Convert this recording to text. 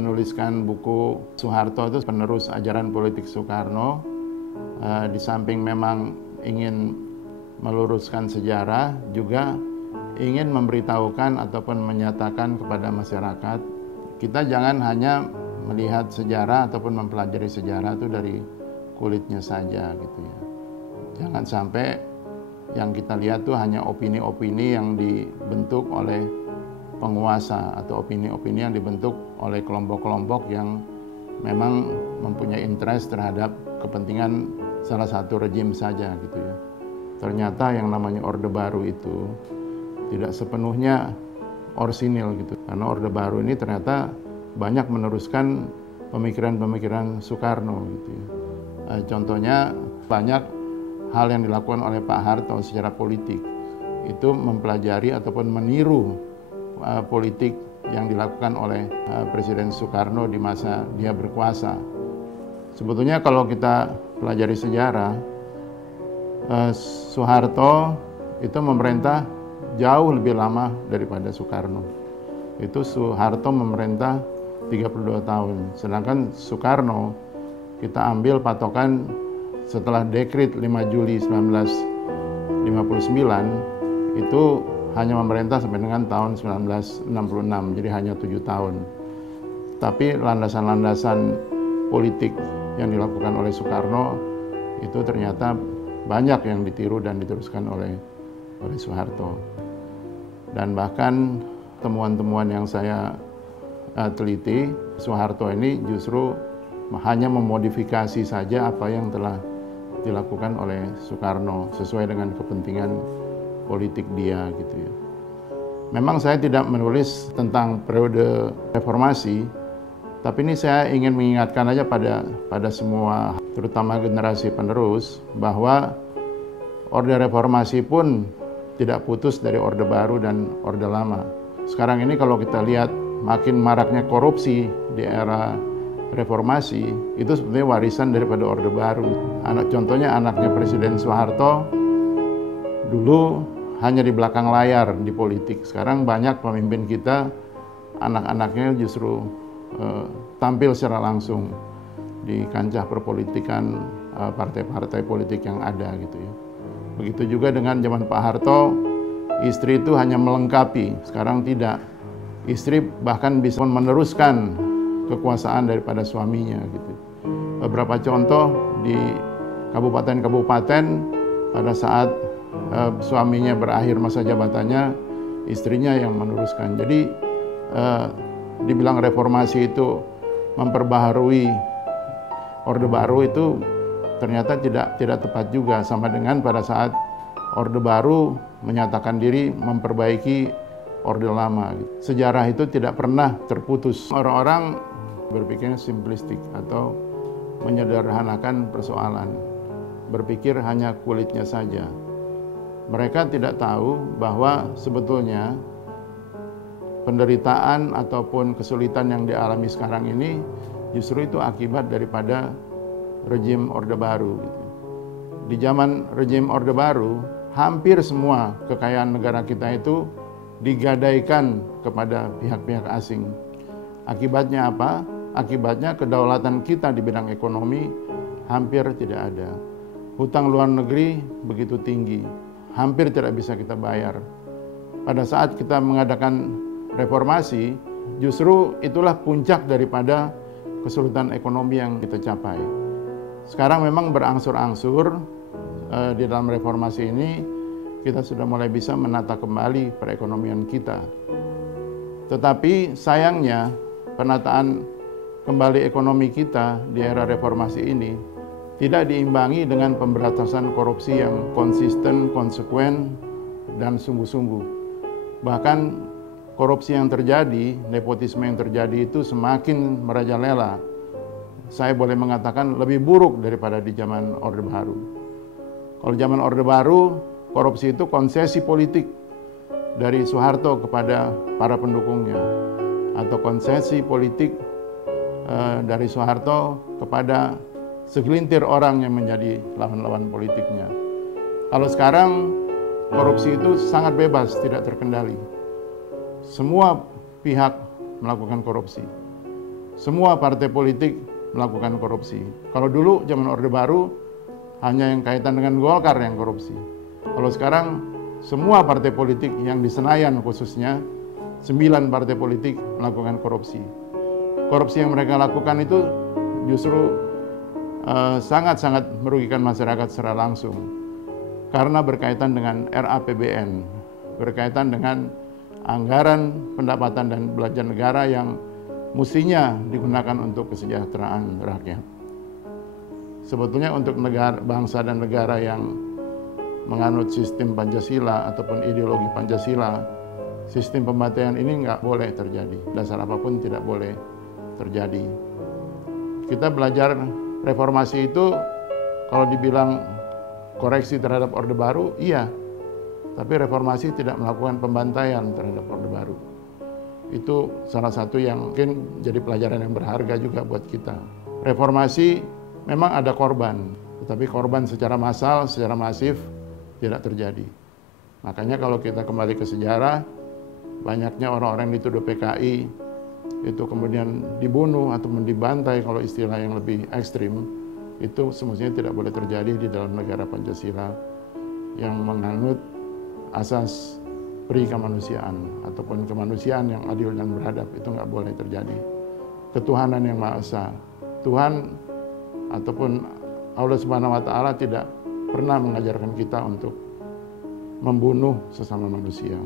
menuliskan buku Soeharto itu penerus ajaran politik Soekarno. Di samping memang ingin meluruskan sejarah, juga ingin memberitahukan ataupun menyatakan kepada masyarakat, kita jangan hanya melihat sejarah ataupun mempelajari sejarah itu dari kulitnya saja gitu ya. Jangan sampai yang kita lihat tuh hanya opini-opini yang dibentuk oleh penguasa atau opini-opini yang dibentuk oleh kelompok-kelompok yang memang mempunyai interest terhadap kepentingan salah satu rejim saja gitu ya. Ternyata yang namanya Orde Baru itu tidak sepenuhnya orsinil gitu. Karena Orde Baru ini ternyata banyak meneruskan pemikiran-pemikiran Soekarno gitu ya. Contohnya banyak hal yang dilakukan oleh Pak Harto secara politik itu mempelajari ataupun meniru politik yang dilakukan oleh Presiden Soekarno di masa dia berkuasa. Sebetulnya kalau kita pelajari sejarah, Soeharto itu memerintah jauh lebih lama daripada Soekarno. Itu Soeharto memerintah 32 tahun. Sedangkan Soekarno kita ambil patokan setelah dekret 5 Juli 1959 itu hanya memerintah sampai dengan tahun 1966, jadi hanya 7 tahun. Tapi landasan-landasan politik yang dilakukan oleh Soekarno itu ternyata banyak yang ditiru dan diteruskan oleh Soeharto. Dan bahkan temuan-temuan yang saya teliti, Soeharto ini justru hanya memodifikasi saja apa yang telah dilakukan oleh Soekarno sesuai dengan kepentingan politik dia gitu ya. Memang saya tidak menulis tentang periode reformasi, tapi ini saya ingin mengingatkan aja pada semua, terutama generasi penerus, bahwa Orde Reformasi pun tidak putus dari Orde Baru dan Orde Lama. Sekarang ini kalau kita lihat makin maraknya korupsi di era reformasi, itu sebenarnya warisan daripada Orde Baru. Contohnya anaknya Presiden Soeharto dulu hanya di belakang layar di politik. Sekarang banyak pemimpin kita, anak-anaknya justru tampil secara langsung di kancah perpolitikan partai-partai politik yang ada gitu ya. Begitu juga dengan zaman Pak Harto, istri itu hanya melengkapi, sekarang tidak. Istri bahkan bisa meneruskan kekuasaan daripada suaminya gitu. Beberapa contoh di kabupaten-kabupaten pada saat suaminya berakhir masa jabatannya, istrinya yang meneruskan. Jadi dibilang reformasi itu memperbaharui Orde Baru itu ternyata tidak tepat juga, sama dengan pada saat Orde Baru menyatakan diri memperbaiki Orde Lama. Sejarah itu tidak pernah terputus. Orang-orang berpikir simplistik atau menyederhanakan persoalan, berpikir hanya kulitnya saja. Mereka tidak tahu bahwa sebetulnya penderitaan ataupun kesulitan yang dialami sekarang ini justru itu akibat daripada rejim Orde Baru. Di zaman rejim Orde Baru, hampir semua kekayaan negara kita itu digadaikan kepada pihak-pihak asing. Akibatnya apa? Akibatnya kedaulatan kita di bidang ekonomi hampir tidak ada. Hutang luar negeri begitu tinggi, hampir tidak bisa kita bayar. Pada saat kita mengadakan reformasi, justru itulah puncak daripada kesulitan ekonomi yang kita capai. Sekarang memang berangsur-angsur di dalam reformasi ini kita sudah mulai bisa menata kembali perekonomian kita. Tetapi sayangnya penataan kembali ekonomi kita di era reformasi ini tidak diimbangi dengan pemberantasan korupsi yang konsisten, konsekuen, dan sungguh-sungguh. Bahkan korupsi yang terjadi, nepotisme yang terjadi itu semakin merajalela. Saya boleh mengatakan lebih buruk daripada di zaman Orde Baru. Kalau zaman Orde Baru, korupsi itu konsesi politik dari Soeharto kepada para pendukungnya, atau konsesi politik dari Soeharto kepada segelintir orang yang menjadi lawan-lawan politiknya. Kalau sekarang korupsi itu sangat bebas, tidak terkendali. Semua pihak melakukan korupsi. semua partai politik melakukan korupsi. Kalau dulu zaman Orde Baru hanya yang kaitan dengan Golkar yang korupsi. Kalau sekarang semua partai politik yang di Senayan khususnya 9 partai politik melakukan korupsi. Korupsi yang mereka lakukan itu justru sangat-sangat merugikan masyarakat secara langsung karena berkaitan dengan RAPBN, berkaitan dengan anggaran pendapatan dan belanja negara yang mestinya digunakan untuk kesejahteraan rakyat. Sebetulnya untuk negara, bangsa dan negara yang menganut sistem Pancasila ataupun ideologi Pancasila, sistem pembantaian ini nggak boleh terjadi. Dasar apapun tidak boleh terjadi. Kita belajar reformasi itu kalau dibilang koreksi terhadap Orde Baru, iya. Tapi reformasi tidak melakukan pembantaian terhadap Orde Baru. Itu salah satu yang mungkin jadi pelajaran yang berharga juga buat kita. Reformasi memang ada korban, tetapi korban secara massal, secara masif tidak terjadi. Makanya kalau kita kembali ke sejarah, banyaknya orang-orang yang dituduh PKI itu kemudian dibunuh atau dibantai, kalau istilah yang lebih ekstrim, itu semestinya tidak boleh terjadi di dalam negara Pancasila yang menganut asas pri kemanusiaan ataupun kemanusiaan yang adil dan beradab. Itu nggak boleh terjadi. Ketuhanan yang Maha Esa, Tuhan ataupun Allah Subhanahu wa Ta'ala tidak pernah mengajarkan kita untuk membunuh sesama manusia.